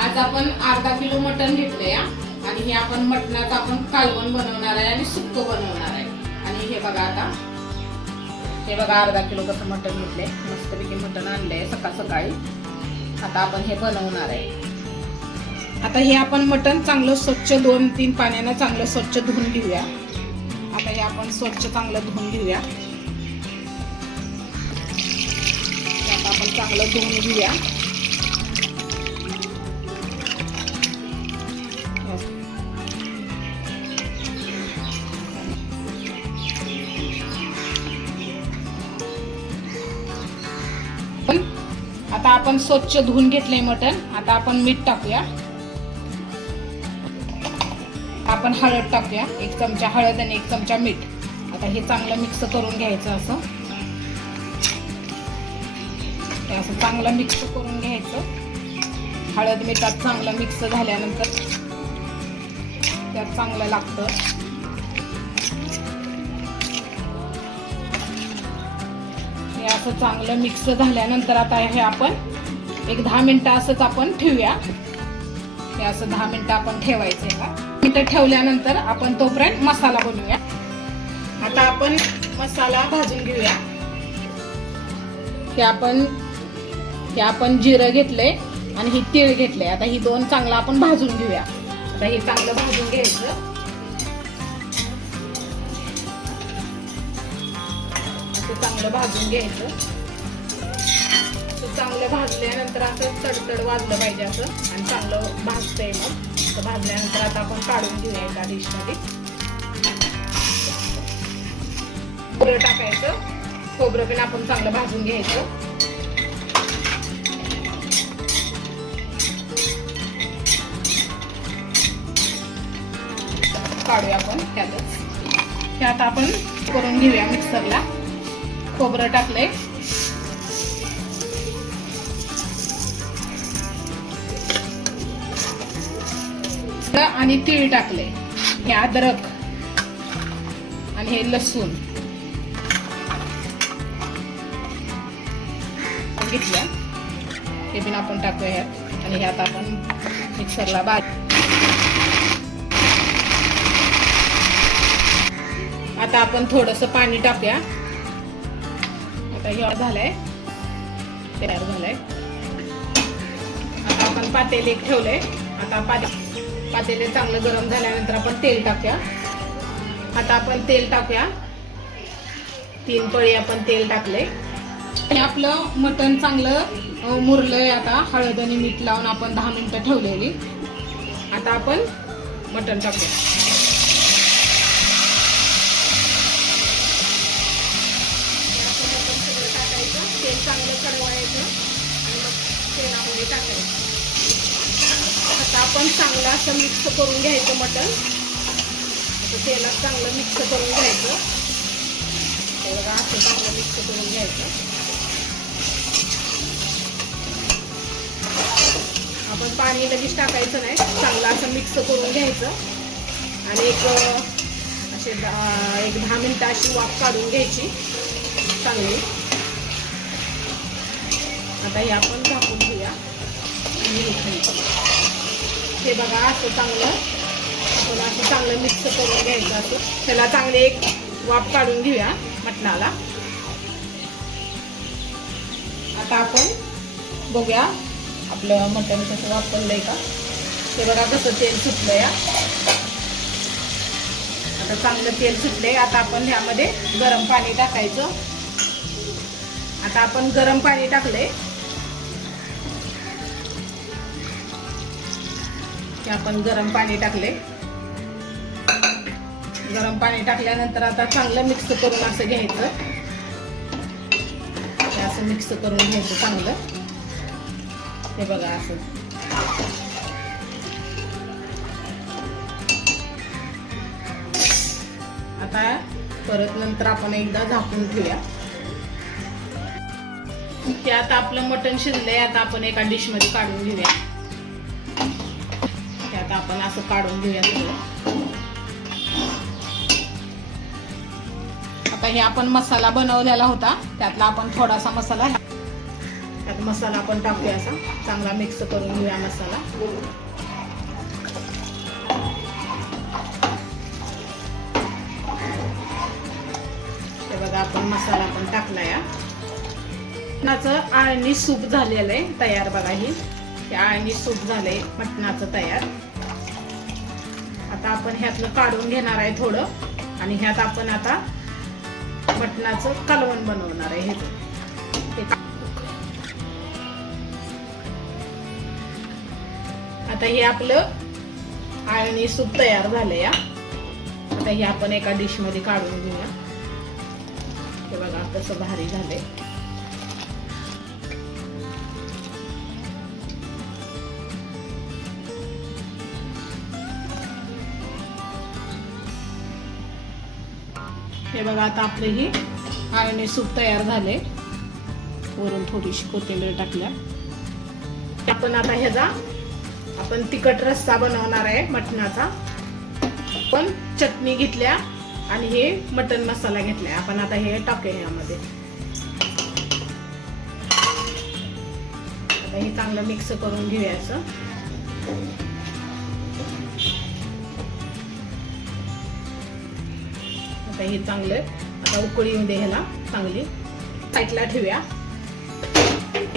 आज आपण अर्धा किलो मटण घेतलंय आणि हे आपण मटणाचं आपण कालवण बनवणार आहे आणि सुक्क बनवणार आहे। आणि हे बघा आता हे बघा अर्धा किलो कसं मटण घेतलंय, मस्तपैकी मटण आणलंय सकाळी। आता आपण हे बनवणार आहे। आता हे आपण मटण चांगलं स्वच्छ 2-3 पाण्याने चांगलं स्वच्छ धुवून घेऊया। आता हे आपण स्वच्छ चांगलं धुवून घेऊया। आता आपण चांगलं धुवून घेऊया। आता आपण स्वच्छ धुवून घेतलंय मटण। आता आपण मीठ टाकूया, आपण हळद टाकूया, 1 चमचा हळद आणि 1 चमचा मीठ। आता हे चांगलं मिक्स करून घ्यायचं, असं चांगलं मिक्स करून घ्यायचं। हळद मिठात चांगलं मिक्स झाल्यानंतर त्यात चांगलं लागतं। हे असं चांगलं मिक्स झाल्यानंतर आता हे आपण एक 10 मिनिटं असंच आपण ठेवूया। हे असं 10 मिनिटं आपण ठेवायचं आहे का। मिनिटं ठेवल्यानंतर आपण तोपर्यंत मसाला बनवूया। आता आपण मसाला भाजून घेऊया। हे आपण जिरं घेतलंय आणि ही तीळ घेतलंय। आता ही दोन चांगलं आपण भाजून घेऊया। आता हे चांगलं भाजून घ्यायचं, चांगलं भाजून घ्यायचं। चांगलं भाजल्यानंतर असं तडतड वाजलं पाहिजे असं, आणि चांगलं भाजतंय। मग भाजल्यानंतर आता आपण काढून घेऊया एका डिश मध्ये। खोबरं टाकायचं, खोबरं पण आपण चांगलं भाजून घ्यायचं। काढूया आपण त्यात आपण करून घेऊया मिक्सरला। खोबरं टाकलंय, आणि तीळ टाकले, हे अद्रक आणि हे लसूण घेतलं, हे पण आपण टाकूया ह्यात। आणि ह्यात आपण मिक्सरला आता आपण थोडंसं पाणी टाकूया। आता हे झालंय, तयार झालंय। आता आपण पातेले ठेवलंय। आता पातेले चांगलं गरम झाल्यानंतर आपण तेल टाकूया। आता आपण तेल टाकूया, 3 पळी आपण तेल टाकले। आपलं मटण चांगलं मुरलंय। आता हळद आणि मीठ लावून आपण 10 मिनिटं ठेवलेली। आता आपण मटण टाकूया। तेल चांगलं कडवायचं आणि मग तेलामध्ये टाकायचं। आता आपण चांगलं असं मिक्स करून घ्यायचं मटण। आता तेलात चांगलं मिक्स करून घ्यायचं, हे बघा असं चांगलं मिक्स करून घ्यायचं। आपण पाणी लगेच टाकायचं नाही, चांगलं असं मिक्स करून घ्यायचं आणि एक 10 मिनिटं अशी वाफ काढून घ्यायची चांगली। आता हे आपण झाकून घेऊया। हे बघा असं चांगलं आपण असं चांगलं मिक्स करून घ्यायचं असं। त्याला चांगले एक वाफ काढून घेऊया मटणाला। आता आपण बघूया आपलं मटण कसं वापरलंय का। हे बघा कसं तेल सुटलंय। आता चांगलं तेल सुटलंय। आता आपण ह्यामध्ये गरम पाणी टाकायचं। आता आपण गरम पाणी टाकलंय, आपण गरम पाणी टाकले। गरम पाणी टाकल्यानंतर आता चांगलं मिक्स करून असं घ्यायचं, असं मिक्स करून घ्यायचं चांगलं। हे बघा असं आता परत नंतर आपण एकदा झाकून ठेवूया। ते आता आपलं मटण शिजलंय। आता आपण एका डिश मध्ये काढून घेऊया। त्यात आपण असं काढून घेऊया सगळं। आता हे आपण मसाला बनवलेला होता, त्यातला आपण थोडासा मसाला, त्यात मसाला आपण टाकूया, असा चांगला मिक्स करून घेऊया मसाला. हे बघा आपण मसाला पण टाकला या. मटणाचं आळणी सूप झालेलं आहे तयार. बघा हे आळणी सूप झालंय मटणाचं तयार. आता आपण ह्यातलं काढून घेणार आहे थोडं आणि ह्यात आपण आता मटणाचं कालवण बनवणार आहे. आता हे आपलं आळणी सूप तयार झालं या. आता हे आपण एका डिश मध्ये काढून घेऊया. हे बघा कसं भारी झालंय. हे बघा आता आपले ही आळणी सूप तयार झाले. वरून थोडीशी कोथिंबीर टाकल्या. आपण आता ह्याचा आपण तिखट रस्सा बनवणार आहे मटणाचा. पण चटणी घेतल्या आणि हे मटण मसाला घेतलाय. आपण आता हे टाकूया यामध्ये. आता हे चांगलं मिक्स करून घेऊया असं. आता हे चांगलं आता उकळी येऊ दे ह्याला चांगली. साईडला ठेवूया.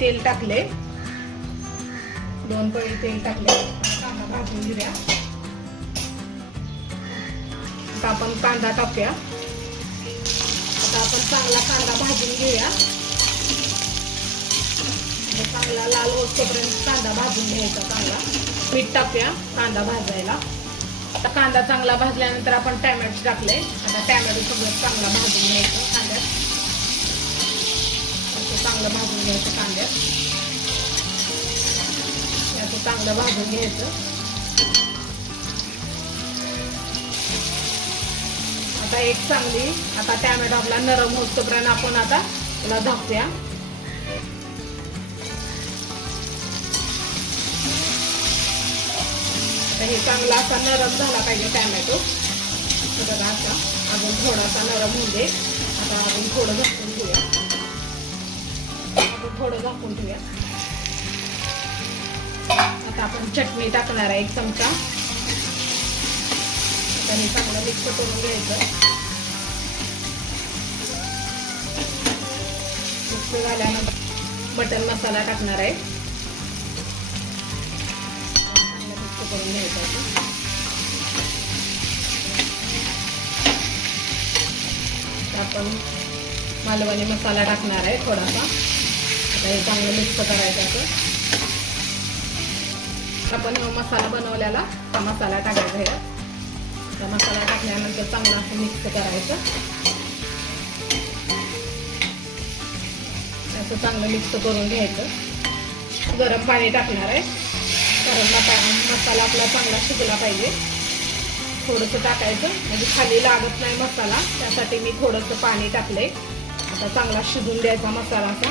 तेल टाकले, 2 पळी तेल टाकले. कांदा भाजून घेऊया. आता आपण कांदा टाकूया. आता आपण चांगला कांदा भाजून घेऊया. चांगला लाल होईपर्यंत कांदा भाजून घ्यायचा चांगला. मीठ टाकूया कांदा भाजायला. आता कांदा चांगला भाजल्यानंतर आपण टॅमॅटो टाकले. आता टॅमॅटो सगळं चांगला भाजून घ्यायचं कांद्यात. असं चांगलं भाजून घ्यायचं कांद्यात. असं चांगलं भाजून घ्यायचं. आता एक चांगली आता टॅमॅटो आपला नरम होईपर्यंत आपण आता त्याला झाकूया. हे चांगला असा नरम झाला पाहिजे टॅमॅटो. बघा आता अजून थोडासा नरम होऊ दे. आता अजून थोडं झाकून ठेवूया. अजून थोडं झाकून ठेवूया. आता आपण चटणी टाकणार आहे 1 चमचा. आता हे चांगलं मिक्स करून घ्यायचं. मिक्स झाल्यानंतर मटण मसाला टाकणार आहे. करून घ्यायचं. आपण मालवणी मसाला टाकणार आहे थोडासा. आता हे चांगलं मिक्स करायचं. आपण मसाला बनवलेला हा मसाला टाकायचा आहे. हा मसाला टाकल्यानंतर चांगला असं मिक्स करायचं. असं चांगलं मिक्स करून घ्यायचं. गरम पाणी टाकणार आहे कारण मसाला आपला चांगला शिजला पाहिजे. थोडंसं टाकायचं म्हणजे खाली लागत नाही मसाला, त्यासाठी मी थोडंसं पाणी टाकलंय. आता चांगला शिजून द्यायचा मसाला. असा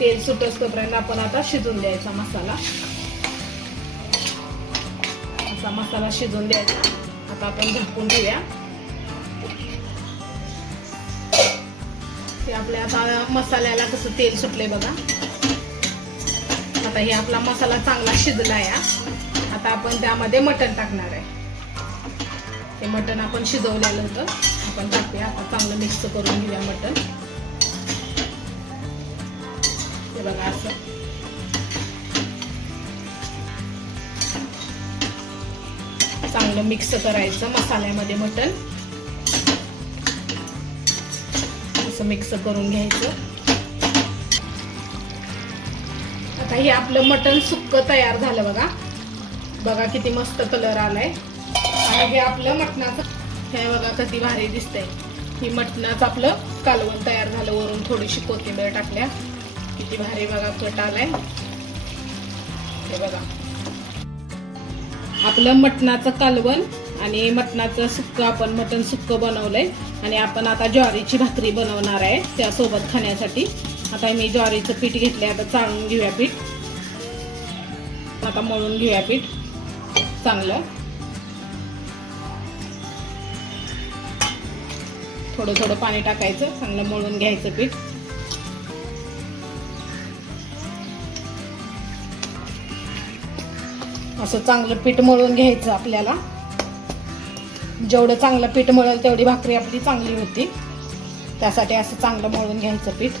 तेल सुटोपर्यंत आपण आता शिजून द्यायचा मसाला. असा मसाला शिजून द्यायचा. आता आपण झाकून ठेवूया. ते आपल्या आता मसाल्याला कसं तेल सुटले बघा. आता हे आपला मसाला चांगला शिजला आहे. आता आपण त्यामध्ये मटण टाकणार आहे. ते मटण आपण शिजवलेलं होतं आपण टाकूया. आता चांगलं मिक्स करून घेऊया मटण. हे बघा असं चांगलं मिक्स करायचं मसाल्यामध्ये मटण. असं मिक्स करून घ्यायचं. आता हे आपलं मटण सुक्क तयार झालं बघा. बघा किती मस्त कलर आलाय. आणि हे आपलं मटणाचं हे बघा किती भारी दिसतंय. ही मटणाचं आपलं कालवण तयार झालं. वरून थोडीशी कोथिंबीर टाकल्या. किती भारी बघा कट आलाय. हे बघा आपलं मटणाचं कालवण आणि मटणाचं सुक्क आपण मटण सुक्क बनवलंय. आणि आपण आता ज्वारीची भाकरी बनवणार आहे त्यासोबत खाण्यासाठी. आता मी ज्वारीचं पीठ घेतलंय. आता चाळून घेऊया पीठ. आता मळून घेऊया पीठ चांगलं. थोडं थोडं पाणी टाकायचं, चांगलं मळून घ्यायचं पीठ. असं चांगलं पीठ मळून घ्यायचं आपल्याला. जेवढं चांगलं पीठ मळेल तेवढी भाकरी आपली चांगली होती. त्यासाठी असं चांगलं मळून घ्यायचं पीठ.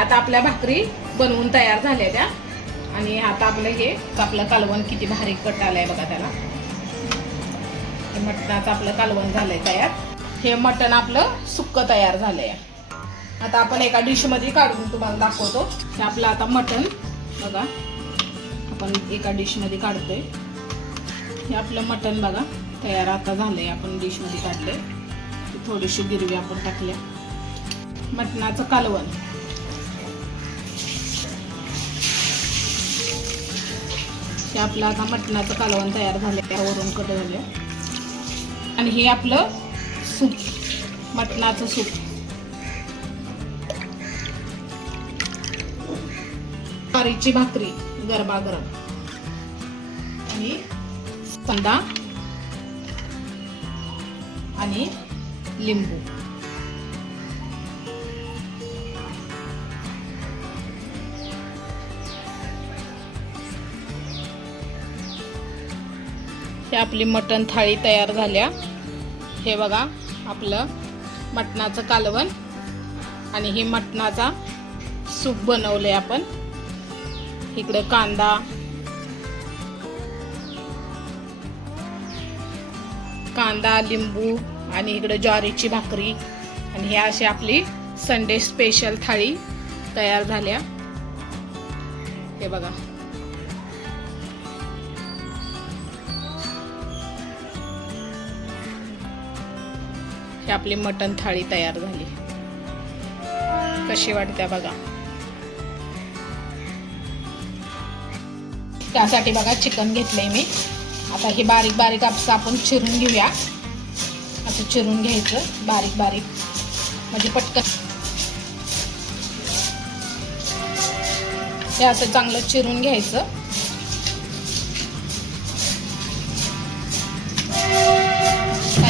आता आपल्या भाकरी बनवून तयार झाल्या त्या. आणि आता आपलं कालवण किती भारी कट आलाय बघा त्याला. मटणाचं आपलं कालवण झालंय तयार. हे मटण आपलं सुक्क तयार झालंय. आता आपण एका डिश मध्ये काढून तुम्हाला दाखवतो. हे आपलं आता मटण बघा आपण एका डिश मध्ये काढतोय. हे आपलं मटण बघा तयार आता झालंय. आपण डिश मध्ये काढलंय. थोडीशी गिरवी आपण टाकल्या. मटणाचं कालवण हे आपलं आता मटणाचं कालवण तयार झालंय. त्यावरून कट झालं. आणि हे आपलं सूप, मटणाचं सूप. ज्वारीची भाकरी गरमागरम आणि कांदा आणि लिंबू. हे आपली मटण थाळी तयार झाल्या. हे बघा आपलं मटणाचं कालवण आणि हे मटणाचा सूप बनवलंय आपण. इकडे कांदा लिंबू आणि इकडे ज्वारीची भाकरी. आणि हे अशी आपली संडे स्पेशल थाळी तयार झाल्या. हे बघा ही आपली मटण थाळी तयार झाली. कशी वाटते बघा. त्यासाठी बघा चिकन घेतलंय मी. आता हे बारीक बारीक आपण चिरून घेऊया. असं चिरून घ्यायचं बारीक बारीक म्हणजे पटकन. हे असं चांगलं चिरून घ्यायचं.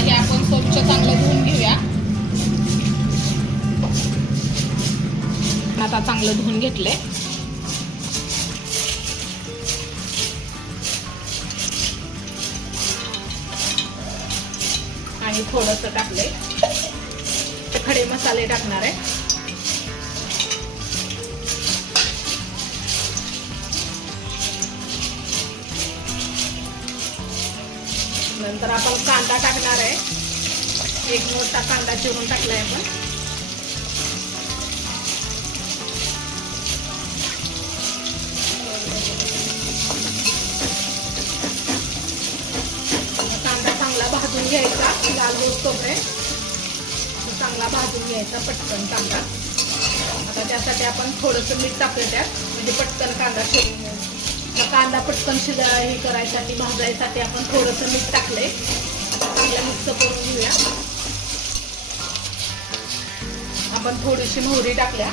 हे आपण स्वच्छ चांगलं धुवून घेऊया. आता चांगलं धुवून घेतलंय. आणि थोडंसं टाकलंय. खडे मसाले टाकणार आहे. नंतर आपण कांदा टाकणार आहे. एक मोठा कांदा चिरून टाकलाय आपण. कांदा चांगला भाजून घ्यायचा लाल होईपर्यंत. चांगला भाजून घ्यायचा पटकन कांदा. आता त्यासाठी आपण थोडंसं मीठ टाकलं त्यात म्हणजे पटकन कांदा शिजून येईल. कांदा पटकन हे करायसाठी भाजायसाठी आपण थोडंसं मीठ टाकलंय. चांगलं मिक्स करून घेऊया. आपण थोडीशी मोहरी टाकल्या.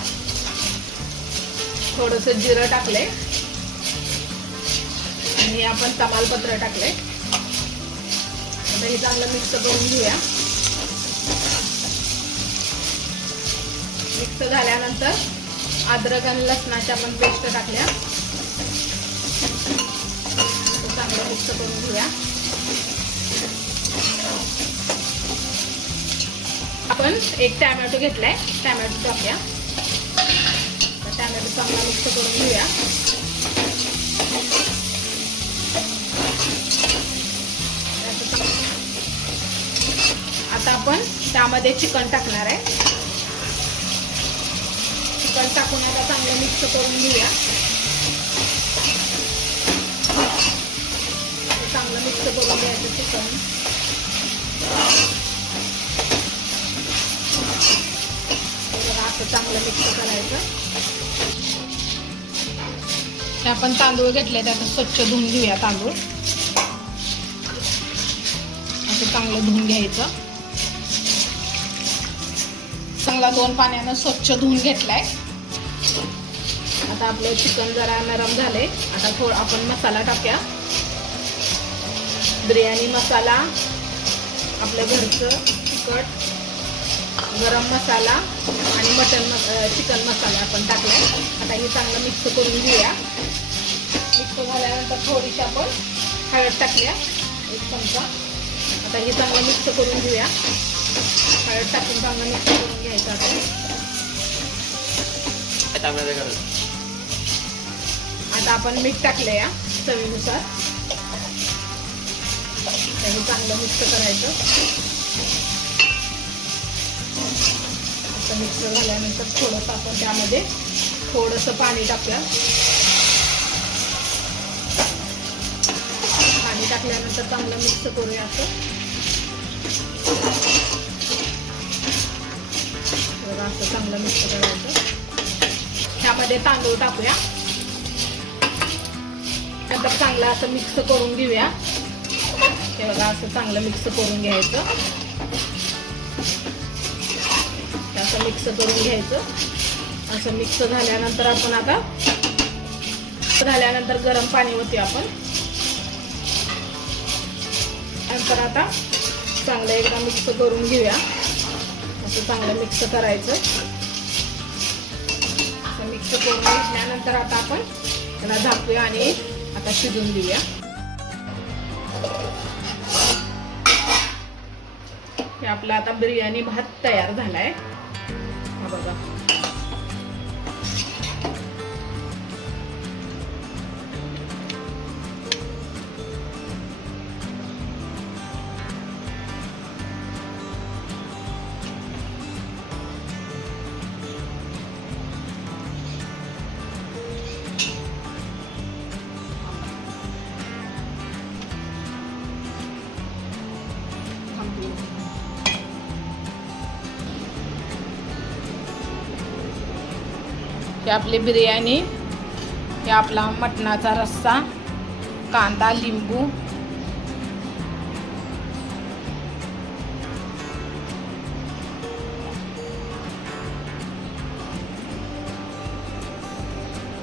थोडंसं जिरं टाकलंय. आणि आपण तमालपत्र टाकले. आता हे चांगलं मिक्स करून घेऊया. मिक्स झाल्यानंतर अद्रक आणि लसणाची आपण पेस्ट टाकल्या. चांगलं मिक्स करून घेऊया. आपण एक टॅमॅटो घेतलाय, टॅमॅटो टाकूया. टॅमॅटो चांगला मिक्स करून घेऊया. आता आपण त्यामध्ये चिकन टाकणार आहे. चिकन टाकून आता चांगलं मिक्स करून घेऊया. चांगलं मिक्स करून घ्यायचं चिकन. असं चांगलं मिक्स करायचं. आपण तांदूळ घेतले त्यात स्वच्छ धुवून घेऊया. तांदूळ असं चांगलं धुवून घ्यायचं. चांगला 2 पाण्यानं स्वच्छ धुवून घेतलाय. आता आपलं चिकन जरा नरम झाले. आता थोडं आपण मसाला टाकूया. बिर्याणी मसाला, आपल्या घरचं तिखट, गरम मसाला आणि चिकन मसाला आपण टाकलाय. आता हे चांगलं मिक्स करून घेऊया. मिक्स झाल्यानंतर थोडीशी आपण हळद टाकल्या, 1 चमचा. आता हे चांगलं मिक्स करून घेऊया. हळद टाकून चांगलं मिक्स करून घ्यायचं. आता आपण मीठ टाकलं या चवीनुसार. हे चांगलं मिक्स करायचं. असं मिक्स झाल्यानंतर थोडंसं आपण त्यामध्ये थोडंसं पाणी टाकूया. पाणी टाकल्यानंतर चांगलं मिक्स करूया. असं चांगलं मिक्स करायचं. त्यामध्ये तांदूळ टाकूया. नंतर चांगलं असं मिक्स करून घेऊया. हे बघा असं चांगलं मिक्स करून घ्यायचं. असं मिक्स करून घ्यायचं. असं मिक्स झाल्यानंतर आपण आता गरम पाणी होते आपण. नंतर आता चांगलं एकदा मिक्स करून घेऊया. असं चांगलं मिक्स करायचं. असं मिक्स करून घेतल्यानंतर आता आपण त्याला झाकूया आणि आता शिजवून घेऊया. हे आपला आता बिर्याणी भात तयार झालाय. हा बघा. ही आपली बिर्याणी, हे आपला मटणाचा रस्सा, कांदा, लिंबू